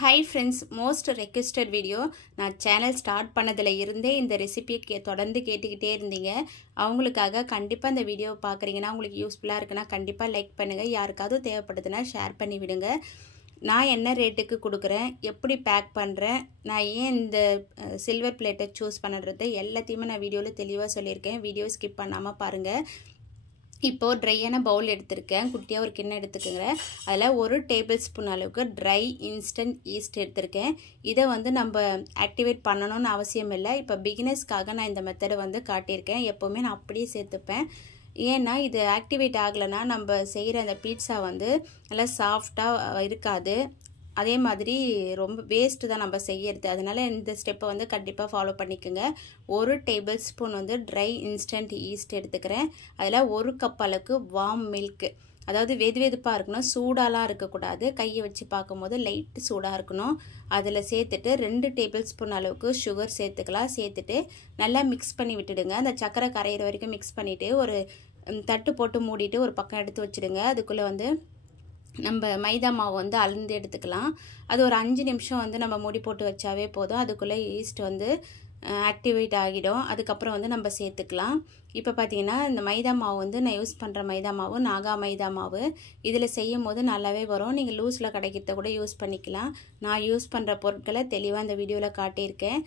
Hi friends, most requested video நான் channel start பண்ணதுல இருந்தே இந்த ரெசிபியை தொடர்ந்து கேட்டுக்கிட்டே இருந்தீங்க. அவங்களுக்காக கண்டிப்பா இந்த வீடியோவை பார்க்குறீங்கன்னா உங்களுக்கு யூஸ்ஃபுல்லா இருக்குன்னா கண்டிப்பா லைக் பண்ணுங்க. யாருக்காவது தேவைப்படுதுன்னா ஷேர் பண்ணி விடுங்க. நான் என்ன ரேட்டுக்கு கொடுக்குறேன், எப்படி பேக் பண்ணுறேன், நான் ஏன் இந்த சில்வர் பிளேட்டை சூஸ் பண்ணுறது எல்லாத்தையுமே நான் வீடியோவில் தெளிவாக சொல்லியிருக்கேன். வீடியோ ஸ்கிப் பண்ணாமல் பாருங்கள். இப்போது ட்ரையான பவுல் எடுத்திருக்கேன். குட்டியாக ஒரு கிண்ணம் எடுத்துக்கோங்க. அதில் 1 டேபிள் ஸ்பூன் அளவுக்கு ட்ரை இன்ஸ்டன்ட் ஈஸ்ட் எடுத்திருக்கேன். இதை வந்து நம்ம ஆக்டிவேட் பண்ணணும்னு அவசியம் இல்லை. இப்போ பிகினர்ஸ்க்காக நான் இந்த மெத்தடை வந்து காட்டியிருக்கேன். எப்போவுமே நான் அப்படியே சேர்த்துப்பேன். ஏன்னா இது ஆக்டிவேட் ஆகலைன்னா நம்ம செய்கிற அந்த பீட்சா வந்து நல்லா சாஃப்டாக இருக்காது. அதே மாதிரி ரொம்ப வேஸ்ட்டு தான் நம்ம செய்யறது. அதனால இந்த ஸ்டெப்பை வந்து கண்டிப்பாக ஃபாலோ பண்ணிக்கோங்க. 1 டேபிள் ஸ்பூன் வந்து ட்ரை இன்ஸ்டன்ட் ஈஸ்ட் எடுத்துக்கிறேன். அதில் 1 கப் அளவுக்கு வார்ம் மில்க்கு, அதாவது வெது வெதுப்பாக இருக்கணும், சூடாலாம் இருக்கக்கூடாது. கையை வச்சு பார்க்கும்போது லைட்டு சூடாக இருக்கணும். அதில் சேர்த்துட்டு 2 டேபிள் ஸ்பூன் அளவுக்கு சுகர் சேர்த்துக்கலாம். சேர்த்துட்டு நல்லா மிக்ஸ் பண்ணி விட்டுடுங்க. அந்த சர்க்கரை கரையிற வரைக்கும் மிக்ஸ் பண்ணிவிட்டு ஒரு தட்டு போட்டு மூடிட்டு ஒரு பக்கம் எடுத்து வச்சுடுங்க. அதுக்குள்ளே வந்து நம்ம மைதா மாவு வந்து அளந்து எடுத்துக்கலாம். அது ஒரு 5 நிமிஷம் வந்து நம்ம மூடி போட்டு வச்சாவே போதும். அதுக்குள்ளே ஈஸ்ட் வந்து ஆக்டிவேட் ஆகிடும். அதுக்கப்புறம் வந்து நம்ம சேர்த்துக்கலாம். இப்போ பார்த்தீங்கன்னா இந்த மைதா மாவு வந்து நான் யூஸ் பண்ணுற மைதா மாவு நாகா மைதா மாவு. இதில் செய்யும் போது நல்லாவே வரும். நீங்கள் லூஸில் கிடைக்கிறத கூட யூஸ் பண்ணிக்கலாம். நான் யூஸ் பண்ணுற பொருட்களை தெளிவாக இந்த வீடியோவில் காட்டியிருக்கேன்.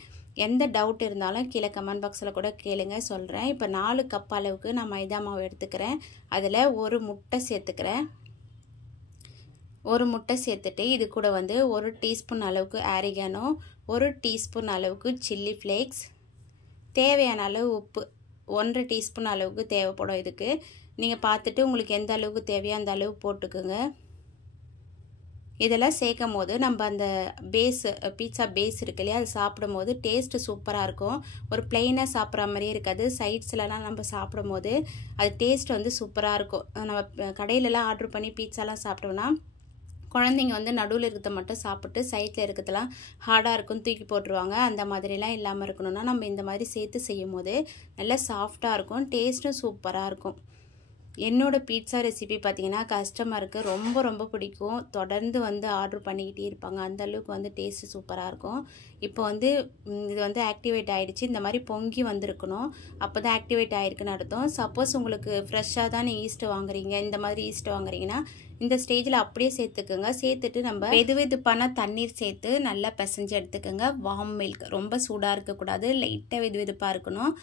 எந்த டவுட் இருந்தாலும் கீழே கமெண்ட் பாக்ஸில் கூட கேளுங்க, சொல்கிறேன். இப்போ 4 கப் அளவுக்கு நான் மைதா மாவு எடுத்துக்கிறேன். அதில் 1 முட்டை சேர்த்துக்கிறேன். 1 முட்டை சேர்த்துட்டு இது கூட வந்து 1 டீஸ்பூன் அளவுக்கு ஆரிகானோ, 1 டீஸ்பூன் அளவுக்கு சில்லி ஃப்ளேக்ஸ், தேவையான அளவு உப்பு 1 டீஸ்பூன் அளவுக்கு தேவைப்படும். இதுக்கு நீங்கள் பார்த்துட்டு உங்களுக்கு எந்த அளவுக்கு தேவையோ அந்த அளவு போட்டுக்குங்க. இதெல்லாம் சேர்க்கும் போது நம்ம அந்த பேஸ் பீட்சா பேஸ் இருக்கு இல்லையா, அது சாப்பிடும் போது டேஸ்ட்டு சூப்பராக இருக்கும். ஒரு பிளெயினாக சாப்பிட்ற மாதிரியே இருக்காது. சைட்ஸ்லலாம் நம்ம சாப்பிடும் போது அது டேஸ்ட் வந்து சூப்பராக இருக்கும். நம்ம கடையிலலாம் ஆர்டர் பண்ணி பீட்சாலாம் சாப்பிட்டோம்னா குழந்தைங்க வந்து நடுவில் இருக்கிறத மட்டும் சாப்பிட்டு சைட்டில் இருக்கிறதெல்லாம் ஹார்டாக இருக்கும் தூக்கி போட்டுருவாங்க. அந்த மாதிரிலாம் இல்லாமல் இருக்கணும்னா நம்ம இந்த மாதிரி சேர்த்து செய்யும் போது நல்லா சாஃப்டாக இருக்கும், டேஸ்ட்டும் சூப்பராக இருக்கும். என்னோடய பீட்சா ரெசிபி பார்த்திங்கன்னா கஸ்டமருக்கு ரொம்ப ரொம்ப பிடிக்கும். தொடர்ந்து வந்து ஆர்டர் பண்ணிக்கிட்டே இருப்பாங்க. அந்த அளவுக்கு வந்து டேஸ்ட்டு சூப்பராக இருக்கும். இப்போ வந்து இது வந்து ஆக்டிவேட் ஆகிடுச்சு. இந்த மாதிரி பொங்கி வந்திருக்கணும். அப்போ தான் ஆக்டிவேட் ஆகிருக்குன்னு அர்த்தம். சப்போஸ் உங்களுக்கு ஃப்ரெஷ்ஷாக தான் ஈஸ்ட்டு வாங்குறீங்க, இந்த மாதிரி ஈஸ்ட்டு வாங்குறீங்கன்னா இந்த ஸ்டேஜில் அப்படியே சேர்த்துக்குங்க. சேர்த்துட்டு நம்ம வெது வெதுப்பான தண்ணீர் சேர்த்து நல்லா பிசைஞ்சு எடுத்துக்கோங்க. வார்ம் மில்க், ரொம்ப சூடாக இருக்கக்கூடாது, லைட்டாக வெது வெதுப்பாக இருக்கணும்.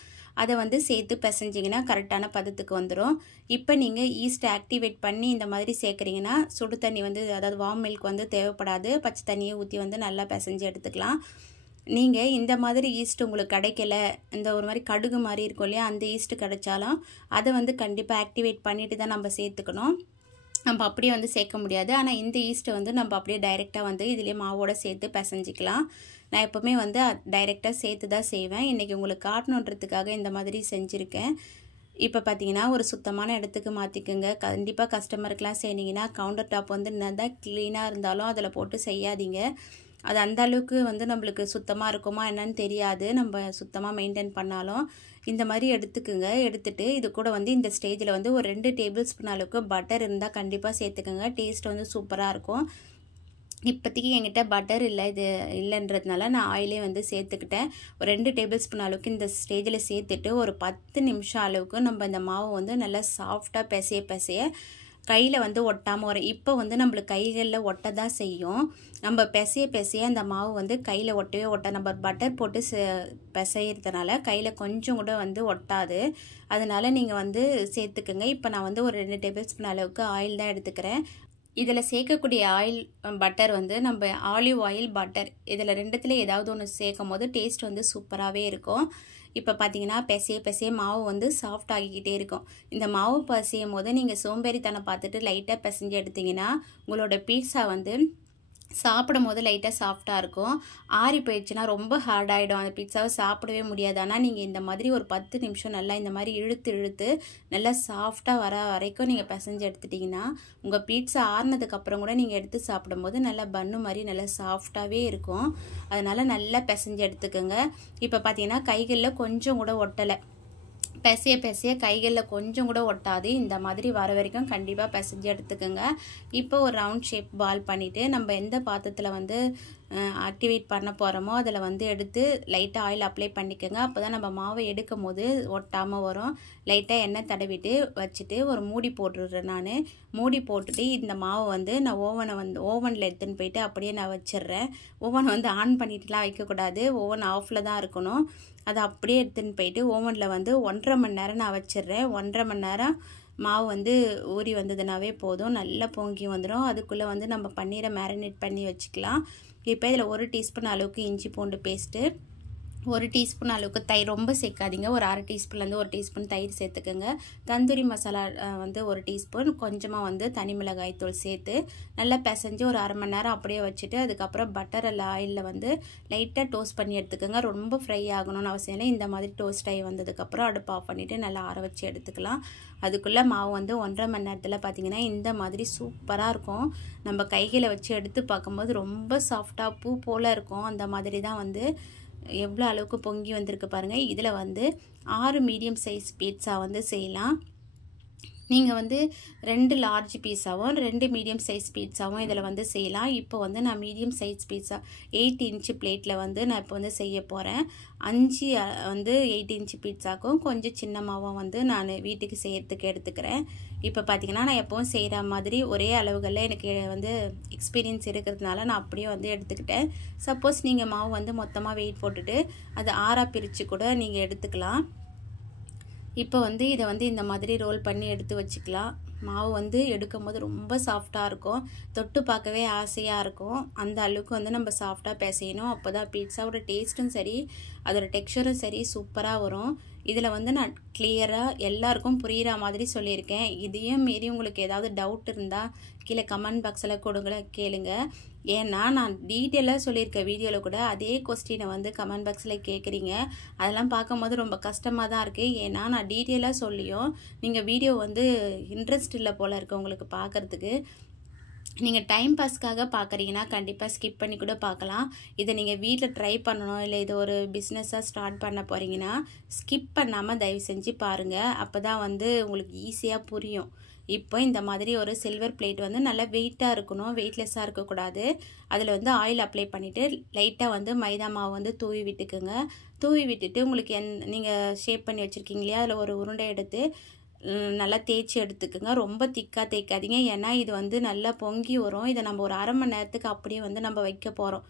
அதை வந்து சேர்த்து பிசைஞ்சிங்கன்னா கரெக்டான பதத்துக்கு வந்துடும். இப்போ நீங்கள் ஈஸ்ட் ஆக்டிவேட் பண்ணி இந்த மாதிரி சேர்க்குறீங்கன்னா சுடு தண்ணி வந்து, அதாவது வார்ம் மில்க் வந்து தேவைப்படாது. பச்சை தண்ணியை ஊற்றி வந்து நல்லா பிசைஞ்சு எடுத்துக்கலாம். நீங்கள் இந்த மாதிரி ஈஸ்ட் உங்களுக்கு கிடைக்கல, இந்த ஒரு மாதிரி கடுகு மாதிரி இருக்கும் இல்லையா, அந்த ஈஸ்ட்டு கிடைச்சாலும் அதை வந்து கண்டிப்பாக ஆக்டிவேட் பண்ணிட்டு தான் நம்ம சேர்த்துக்கணும். நம்ம அப்படியே வந்து சேர்க்க முடியாது. ஆனால் இந்த ஈஸ்ட்டை வந்து நம்ம அப்படியே டைரெக்டாக வந்து இதுலேயே மாவோட சேர்த்து பிசைஞ்சிக்கலாம். நான் எப்போவுமே வந்து டைரெக்டாக சேர்த்து தான் செய்வேன். இன்றைக்கி உங்களுக்கு காட்டணுன்றதுக்காக இந்த மாதிரி செஞ்சுருக்கேன். இப்போ பார்த்தீங்கன்னா ஒரு சுத்தமான இடத்துக்கு மாற்றிக்குங்க. கண்டிப்பாக கஸ்டமருக்கெலாம் செய்னீங்கன்னா கவுண்டர் டாப் வந்து நல்லா க்ளீனாக இருந்தாலும் அதில் போட்டு செய்யாதீங்க. அது அந்த அளவுக்கு வந்து நம்மளுக்கு சுத்தமாக இருக்குமா என்னன்னு தெரியாது, நம்ம சுத்தமாக மெயின்டைன் பண்ணாலும். இந்த மாதிரி எடுத்துக்குங்க. எடுத்துட்டு இது கூட வந்து இந்த ஸ்டேஜில் வந்து ஒரு 2 டேபிள் ஸ்பூன் அளவுக்கு பட்டர் இருந்தால் கண்டிப்பாக சேர்த்துக்குங்க. டேஸ்ட் வந்து சூப்பராக இருக்கும். இப்போதைக்கு என்கிட்ட பட்டர் இல்லைன்றதுனால நான் ஆயிலே வந்து சேர்த்துக்கிட்டேன். ஒரு 2 டேபிள் ஸ்பூன் அளவுக்கு இந்த ஸ்டேஜில் சேர்த்துட்டு ஒரு 10 நிமிஷம் அளவுக்கு நம்ம இந்த மாவு வந்து நல்லா சாஃப்டாக பிசைய கையில் வந்து ஒட்டாமல் வரும். இப்போ வந்து நம்மளுக்கு கைகளில் ஒட்ட தான் செய்யும். நம்ம பிசைய அந்த மாவு வந்து கையில் ஒட்டவே நம்ம பட்டர் போட்டு பிசைகிறதுனால கையில் கொஞ்சம் கூட வந்து ஒட்டாது. அதனால நீங்கள் வந்து சேர்த்துக்குங்க. இப்போ நான் வந்து ஒரு 2 டேபிள் ஸ்பூன் அளவுக்கு ஆயில் தான் எடுத்துக்கிறேன். இதில் சேர்க்கக்கூடிய ஆயில் பட்டர் வந்து நம்ம ஆலிவ் ஆயில், பட்டர் இதில் ரெண்டுத்தில் ஏதாவது ஒன்று சேர்க்கும் போது டேஸ்ட் வந்து சூப்பராகவே இருக்கும். இப்போ பார்த்தீங்கன்னா பிசைய மாவு வந்து சாஃப்ட் ஆகிக்கிட்டே இருக்கும். இந்த மாவு பிசையும் போது நீங்கள் சோம்பேறித்தனம் பார்த்துட்டு லைட்டாக பிசைஞ்சு எடுத்திங்கன்னா உங்களோட பீட்சா வந்து சாப்பிடும் போது லைட்டாக சாஃப்டாக இருக்கும். ஆறி போயிடுச்சுன்னா ரொம்ப ஹார்டாகிடும், அந்த பீட்சாவை சாப்பிடவே முடியாது. ஆனால் நீங்கள் இந்த மாதிரி ஒரு 10 நிமிஷம் நல்லா இந்த மாதிரி இழுத்து நல்லா சாஃப்டாக வர வரைக்கும் நீங்கள் பிசைஞ்சு எடுத்துட்டிங்கன்னா உங்கள் பீட்சா ஆறுனதுக்கப்புறம் கூட நீங்கள் எடுத்து சாப்பிடும்போது நல்லா பன்னு மாதிரி நல்லா சாஃப்டாகவே இருக்கும். அதனால் நல்லா பிசைஞ்சு எடுத்துக்கோங்க. இப்போ பார்த்தீங்கன்னா கைகளில் கொஞ்சம் கூட ஒட்டலை. பிசைய கைகளில் கொஞ்சம் கூட ஒட்டாது. இந்த மாதிரி வர வரைக்கும் கண்டிப்பாக பிசைஞ்சு எடுத்துக்கோங்க. இப்போ ஒரு ரவுண்ட் ஷேப் பால் பண்ணிவிட்டு நம்ம எந்த பாத்திரத்தில் வந்து ஆக்டிவேட் பண்ண போகிறோமோ அதில் வந்து எடுத்து லைட்டாக ஆயில் அப்ளை பண்ணிக்கோங்க. அப்போ தான் நம்ம மாவை எடுக்கும் போது ஒட்டாமல் வரும். லைட்டாக எண்ணெய் தடவிட்டு வச்சுட்டு ஒரு மூடி போட்டுடுறேன். நான் மூடி போட்டுட்டு இந்த மாவை வந்து நான் ஓவனில் எடுத்துன்னு போயிட்டு அப்படியே நான் வச்சிடுறேன். ஓவன் வந்து ஆன் பண்ணிட்டுலாம் வைக்கக்கூடாது, ஓவன் ஆஃபில் தான் இருக்கணும். அதை அப்படியே எடுத்துன்னு போயிட்டு ஓவனில் வந்து 1.5 மணி நேரம் நான் வச்சிடுறேன். 1.5 மணி நேரம் மாவு வந்து ஊறி வந்ததுனாவே போதும், நல்லா பொங்கி வந்துடும். அதுக்குள்ளே வந்து நம்ம பன்னீரை மேரினேட் பண்ணி வச்சுக்கலாம். இப்போ இதில் 1 டீஸ்பூன் அளவுக்கு இஞ்சி பூண்டு பேஸ்ட்டு, 1 டீஸ்பூன் அளவுக்கு தயிர், ரொம்ப சேர்க்காதீங்க, ஒரு 1/2 டீஸ்பூன்லேருந்து 1 டீஸ்பூன் தயிர் சேர்த்துக்கோங்க. தந்தூரி மசாலா வந்து 1 டீஸ்பூன், கொஞ்சமாக வந்து தனி மிளகாய் தூள் சேர்த்து நல்லா பிசைஞ்சு ஒரு 1/2 மணி நேரம் அப்படியே வச்சுட்டு அதுக்கப்புறம் பட்டர் இல்லை ஆயிலில் வந்து லைட்டாக டோஸ்ட் பண்ணி எடுத்துக்கோங்க. ரொம்ப ஃப்ரை ஆகணும்னு அவசியம் இல்லை. இந்த மாதிரி டோஸ்ட் ஆகி வந்ததுக்கப்புறம் அடுப்பு ஆஃப் பண்ணிவிட்டு நல்லா ஆற வச்சு எடுத்துக்கலாம். அதுக்குள்ளே மாவு வந்து 1.5 மணி நேரத்தில் பார்த்திங்கன்னா இந்த மாதிரி சூப்பராக இருக்கும். நம்ம கைகளை வச்சு எடுத்து பார்க்கும்போது ரொம்ப சாஃப்டாக பூ போல் இருக்கும். அந்த மாதிரி தான் வந்து எவ்வளோ அளவுக்கு பொங்கி வந்திருக்கு பாருங்கள். இதில் வந்து 6 மீடியம் சைஸ் பீட்சா வந்து செய்யலாம். நீங்கள் வந்து 2 லார்ஜ் பீஸாவும் 2 மீடியம் சைஸ் பீட்சாவும் இதில் வந்து செய்யலாம். இப்போ வந்து நான் மீடியம் சைஸ் பீட்சா 8 இன்ச்சு பிளேட்டில் வந்து நான் இப்போ வந்து செய்ய போகிறேன். 5 வந்து 8 இன்ச்சு பீட்சாக்கும் கொஞ்சம் சின்னமாகவும் வந்து நான் வீட்டுக்கு செய்யறதுக்கு எடுத்துக்கிறேன். இப்போ பார்த்தீங்கன்னா நான் எப்போவும் செய்கிற மாதிரி ஒரே அளவுகளில் எனக்கு வந்து எக்ஸ்பீரியன்ஸ் இருக்கிறதுனால நான் அப்படியே வந்து எடுத்துக்கிட்டேன். சப்போஸ் நீங்கள் மாவு வந்து மொத்தமாக வெயிட் போட்டுட்டு அது 6ஆக பிரித்து கூட நீங்கள் எடுத்துக்கலாம். இப்போ வந்து இதை வந்து இந்த மாதிரி ரோல் பண்ணி எடுத்து வச்சுக்கலாம். மாவு வந்து எடுக்கும் போது ரொம்ப சாஃப்டாக இருக்கும், தொட்டு பார்க்கவே ஆசையாக இருக்கும். அந்த அளவுக்கு வந்து நம்ம சாஃப்டாக பிசையணும். அப்போ தான் பீட்சாவோட டேஸ்ட்டும் சரி அதோட டெக்ஸ்சரும் சரி சூப்பராக வரும். இதில் வந்து நான் கிளியராக எல்லாருக்கும் புரிகிற மாதிரி சொல்லியிருக்கேன். இதையும் மீறி உங்களுக்கு ஏதாவது டவுட் இருந்தால் கீழே கமெண்ட் பாக்ஸில் கேளுங்க. ஏன்னா நான் டீட்டெயிலாக சொல்லியிருக்கேன் வீடியோவில் கூட, அதே கொஸ்டினை வந்து கமெண்ட் பாக்ஸில் கேட்குறீங்க. அதெல்லாம் பார்க்கும்போது ரொம்ப கஷ்டமாக தான் இருக்குது. ஏன்னா நான் டீட்டெயிலாக சொல்லியும் நீங்கள் வீடியோ வந்து இன்ட்ரெஸ்ட் இல்லை போல் இருக்குது உங்களுக்கு பார்க்குறதுக்கு. நீங்கள் டைம் பாஸ்க்காக பார்க்குறீங்கன்னா கண்டிப்பாக ஸ்கிப் பண்ணி கூட பார்க்கலாம். இதை நீங்கள் வீட்டில் ட்ரை பண்ணணும், இல்லை இது ஒரு பிஸ்னஸாக ஸ்டார்ட் பண்ண போகிறீங்கன்னா ஸ்கிப் பண்ணாமல் தயவு செஞ்சு பாருங்கள். அப்போ தான் வந்து உங்களுக்கு ஈஸியாக புரியும். இப்போ இந்த மாதிரி ஒரு சில்வர் பிளேட் வந்து நல்லா வெயிட்டாக இருக்கணும், வெயிட்லெஸ்ஸாக இருக்கக்கூடாது. அதில் வந்து ஆயில் அப்ளை பண்ணிவிட்டு லைட்டாக வந்து மைதா மாவு வந்து தூவி விட்டுக்குங்க. தூவி விட்டுட்டு உங்களுக்கு நீங்கள் ஷேப் பண்ணி வச்சுருக்கீங்க இல்லையா, அதில் ஒரு உருண்டை எடுத்து நல்லா தேய்ச்சி எடுத்துக்குங்க. ரொம்ப திக்காக தேய்க்காதீங்க, ஏன்னா இது வந்து நல்லா பொங்கி வரும். இதை நம்ம ஒரு 1/2 மணி நேரத்துக்கு அப்படியே வந்து நம்ம வைக்க போகிறோம்.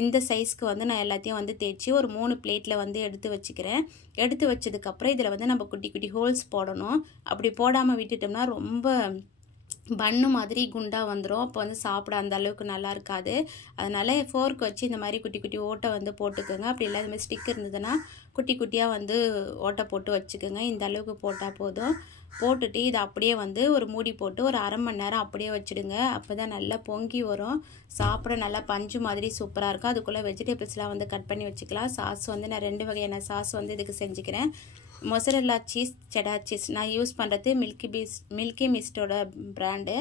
இந்த சைஸ்க்கு வந்து நான் எல்லாத்தையும் வந்து தேய்ச்சி ஒரு 3 பிளேட்டில் வந்து எடுத்து வச்சுக்கிறேன். எடுத்து வச்சதுக்கப்புறம் இதில் வந்து நம்ம குட்டி குட்டி ஹோல்ஸ் போடணும். அப்படி போடாமல் விட்டுட்டோம்னா ரொம்ப பன்னு மாதிரி குண்டாக வந்துடும். அப்போ வந்து சாப்பிட அந்த அளவுக்கு நல்லா இருக்காது. அதனால் ஃபோர்க் வச்சு இந்த மாதிரி குட்டி குட்டி ஓட்டை வந்து போட்டுக்கோங்க. அப்படி இல்லை இந்த மாதிரி ஸ்டிக் இருந்ததுன்னா குட்டி குட்டியாக வந்து ஓட்டை போட்டு வச்சுக்கோங்க. இந்த அளவுக்கு போட்டால் போதும். போட்டுட்டு இதை அப்படியே வந்து ஒரு மூடி போட்டு ஒரு 1/2 மணி நேரம் அப்படியே வச்சுடுங்க. அப்போ தான் நல்லா பொங்கி வரும், சாப்பிட நல்லா பஞ்சு மாதிரி சூப்பராக இருக்கும். அதுக்குள்ளே வெஜிடபிள்ஸ்லாம் வந்து கட் பண்ணி வச்சுக்கலாம். சாஸ் வந்து நான் 2 வகையான சாஸ் வந்து இதுக்கு செஞ்சுக்கிறேன். Mozzarella cheese, cedar cheese. நான் யூஸ் பண்ணுறது மில்கி மிஸ்டோட பிராண்டு.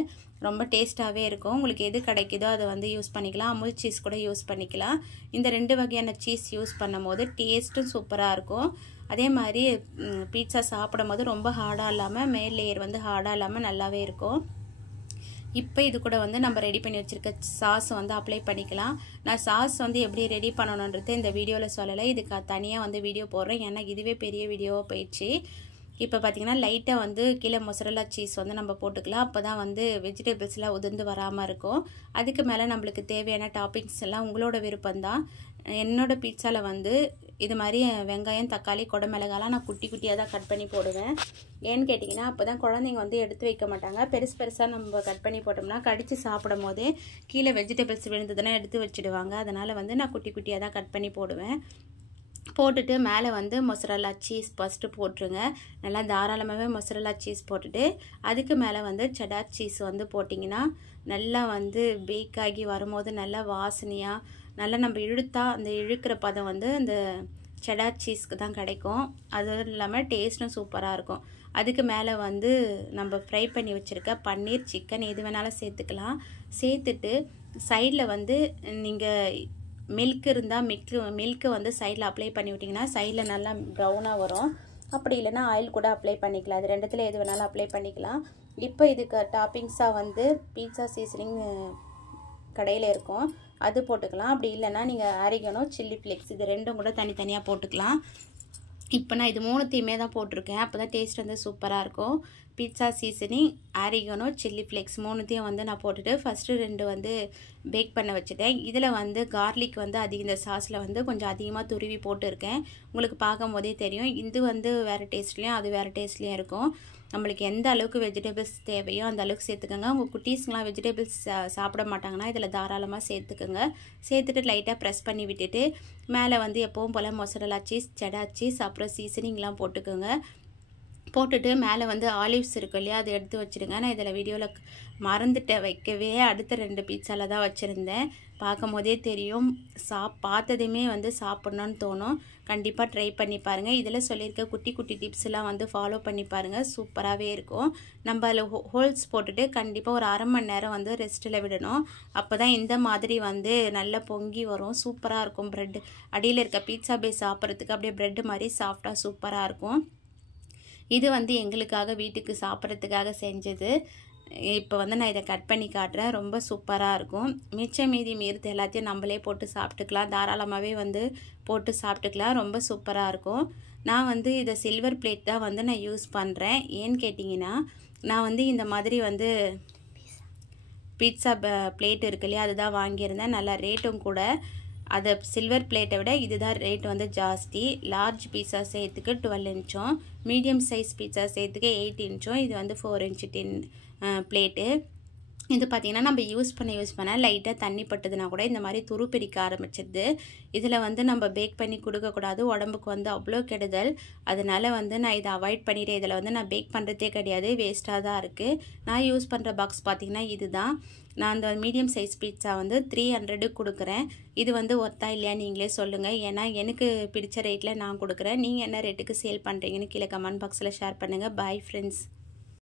ரொம்ப டேஸ்ட்டாகவே இருக்கும். உங்களுக்கு எது கிடைக்குதோ அதை வந்து யூஸ் பண்ணிக்கலாம். அமுல் சீஸ் கூட யூஸ் பண்ணிக்கலாம். இந்த 2 வகையான சீஸ் யூஸ் பண்ணும் போது டேஸ்ட்டும் சூப்பராக இருக்கும். அதே மாதிரி பீட்சா சாப்பிடும் போது ரொம்ப ஹார்டாக இல்லாமல் மேல் லேயர் வந்து ஹார்டாக இல்லாமல் நல்லாவே இருக்கும். இப்போ இது கூட வந்து நம்ம ரெடி பண்ணி வச்சுருக்க சாஸ் வந்து அப்ளை பண்ணிக்கலாம். நான் சாஸ் வந்து எப்படி ரெடி பண்ணணுன்றது இந்த வீடியோவில் சொல்லலை, இதுக்கு தனியாக வந்து வீடியோ போடுறேன். ஏன்னா இதுவே பெரிய வீடியோவாக போயிடுச்சு. இப்போ பார்த்தீங்கன்னா லைட்டாக வந்து கீழே மொசரெல்லா சீஸ் வந்து நம்ம போட்டுக்கலாம். அப்போ தான் வந்து வெஜிடபிள்ஸ்லாம் உதிர்ந்து வராமல் இருக்கும். அதுக்கு மேலே நம்மளுக்கு தேவையான டாப்பிங்ஸ் எல்லாம் உங்களோட விருப்பம்தான். என்னோட பீட்சாவில் வந்து இது மாதிரி வெங்காயம், தக்காளி, கொடமிளகாலாம் நான் குட்டி குட்டியாக தான் கட் பண்ணி போடுவேன். ஏன்னு கேட்டிங்கன்னா அப்போ தான் குழந்தைங்க வந்து எடுத்து வைக்க மாட்டாங்க. பெருசாக நம்ம கட் பண்ணி போட்டோம்னா கடித்து சாப்பிடும் போதே கீழே வெஜிடபிள்ஸ் விழுந்ததுன்னா எடுத்து வச்சுடுவாங்க. அதனால் வந்து நான் குட்டி குட்டியாக தான் கட் பண்ணி போடுவேன். போட்டுட்டு மேலே வந்து மொசரெல்லா சீஸ் ஃபஸ்ட்டு போட்டுருங்க. நல்லா தாராளமாகவே மொசரெல்லா சீஸ் போட்டுட்டு அதுக்கு மேலே வந்து செடார் சீஸ் வந்து போட்டிங்கன்னா நல்லா வந்து பேக் ஆகி வரும்போது நல்லா வாசனையாக நல்லா நம்ம இழுத்தா அந்த இழுக்கிற பதம் வந்து அந்த செடார் சீஸ்க்கு தான் கிடைக்கும். அதுவும் இல்லாமல் டேஸ்ட்டும் சூப்பராக இருக்கும். அதுக்கு மேலே வந்து நம்ம ஃப்ரை பண்ணி வச்சுருக்க பன்னீர், சிக்கன் எது வேணாலும் சேர்த்துக்கலாம். சேர்த்துட்டு சைடில் வந்து நீங்கள் மில்க் இருந்தால் மில்க்கு வந்து சைடில் அப்ளை பண்ணி விட்டிங்கன்னா சைடில் நல்லா ப்ரௌனாக வரும். அப்படி இல்லைன்னா ஆயில் கூட அப்ளை பண்ணிக்கலாம். அது ரெண்டுத்தில் எது வேணாலும் அப்ளை பண்ணிக்கலாம். இப்போ இதுக்கு டாப்பிங்ஸாக வந்து பீட்சா சீசனிங் கடையில் இருக்கும், அது போட்டுக்கலாம். அப்படி இல்லைன்னா நீங்கள் ஆரிகனோ சில்லி ஃப்ளேக்ஸ் இது ரெண்டும் கூட தனித்தனியாக போட்டுக்கலாம். இப்போ நான் இது மூணுத்தையுமே தான் போட்டிருக்கேன், அப்போ தான் டேஸ்ட் வந்து சூப்பராக இருக்கும். Pizza seasoning, oregano, chilli flakes மூணுத்தையும் வந்து நான் போட்டுட்டு ஃபஸ்ட்டு 2 வந்து பேக் பண்ண வச்சுட்டேன். இதில் வந்து கார்லிக் வந்து இந்த சாஸில் வந்து கொஞ்சம் அதிகமாக துருவி போட்டுருக்கேன். உங்களுக்கு பார்க்கும் போதே தெரியும், இது வந்து வேறு டேஸ்ட்லேயும் அது வேறு டேஸ்ட்லேயும் இருக்கும். நம்மளுக்கு எந்த அளவுக்கு வெஜிடபிள்ஸ் தேவையோ அந்த அளவுக்கு சேர்த்துக்கோங்க. உங்கள் குட்டீஸ்லாம் வெஜிடபிள்ஸ் சாப்பிட மாட்டாங்கன்னா இதில் தாராளமாக சேர்த்துக்கோங்க. சேர்த்துட்டு லைட்டாக ப்ரெஸ் பண்ணி விட்டுட்டு மேலே வந்து எப்பவும் போல் மொசரலா சீஸ், செடார் சீஸ், அப்புறம் சீசனிங்லாம் போட்டுக்கோங்க. போட்டுட்டு மேலே வந்து ஆலிவ்ஸ் இருக்கும் இல்லையா, அதை எடுத்து வச்சுருங்க. நான் இதில் வீடியோவில் மறந்துட்டேன் வைக்கவே, அடுத்த 2 பீட்சாவில் தான் வச்சுருந்தேன். பார்க்கும் போதே தெரியும், பார்த்ததுமே வந்து சாப்பிட்ணுன்னு தோணும். கண்டிப்பாக ட்ரை பண்ணி பாருங்கள். இதில் சொல்லியிருக்க குட்டி குட்டி டிப்ஸ்லாம் வந்து ஃபாலோ பண்ணி பாருங்கள், சூப்பராகவே இருக்கும். நம்ம அதில் ஹோல்ஸ் போட்டுட்டு கண்டிப்பாக ஒரு அரை மணி நேரம் வந்து ரெஸ்ட்டில் விடணும். அப்போ தான் இந்த மாதிரி வந்து நல்லா பொங்கி வரும், சூப்பராக இருக்கும். ப்ரெட் அடியில் இருக்க பீட்சா பேஸ் சாப்பிட்றதுக்கு அப்படியே ப்ரெட்டு மாதிரி சாஃப்டாக சூப்பராக இருக்கும். இது வந்து எங்களுக்காக வீட்டுக்கு சாப்பிட்றதுக்காக செஞ்சது. இப்போ வந்து நான் இதை கட் பண்ணி காட்டுறேன், ரொம்ப சூப்பராக இருக்கும். மிச்சம் மீதி மீறுது எல்லாத்தையும் நம்மளே போட்டு சாப்பிட்டுக்கலாம், தாராளமாகவே வந்து போட்டு சாப்பிட்டுக்கலாம், ரொம்ப சூப்பராக இருக்கும். நான் வந்து இதை சில்வர் பிளேட் தான் வந்து நான் யூஸ் பண்ணுறேன். ஏன்னு கேட்டிங்கன்னா, நான் வந்து இந்த மாதிரி வந்து பீட்சா பிளேட் இருக்கு இல்லையா, அதுதான் வாங்கியிருந்தேன். நல்லா ரேட்டும் கூட. அதை சில்வர் பிளேட்டை விட இதுதான் ரேட் வந்து ஜாஸ்தி. லார்ஜ் பீஸா செய்யறதுக்கு 12 இன்ச்சும், மீடியம் சைஸ் பீஸா செய்யறதுக்கு 8 இன்ச்சும், இது வந்து 4 இன்ச்சு டின் பிளேட்டு. இது பார்த்திங்கன்னா நம்ம யூஸ் பண்ண லைட்டாக தண்ணி பட்டுதுன்னா கூட இந்த மாதிரி துரு பிடிக்க ஆரம்பிச்சிடுது. இதில் வந்து நம்ம பேக் பண்ணி கொடுக்கக்கூடாது, உடம்புக்கு வந்து அவ்வளோ கெடுதல். அதனால் வந்து நான் இதை அவாய்ட் பண்ணிவிட்டேன். இதில் வந்து நான் பேக் பண்ணுறதே கிடையாது, வேஸ்ட்டாக தான் இருக்குது. நான் யூஸ் பண்ணுற பாக்ஸ் பார்த்திங்கன்னா இதுதான். நான் அந்த மீடியம் சைஸ் பீட்சா வந்து 300 கொடுக்குறேன். இது வந்து ஒர்த்தா இல்லையா நீங்களே சொல்லுங்கள். ஏன்னா எனக்கு பிடிச்ச ரேட்டில் நான் கொடுக்குறேன். நீங்கள் என்ன ரேட்டுக்கு சேல் பண்ணுறீங்கன்னு கீழே கமெண்ட் பாக்ஸில் ஷேர் பண்ணுங்கள். Bye friends.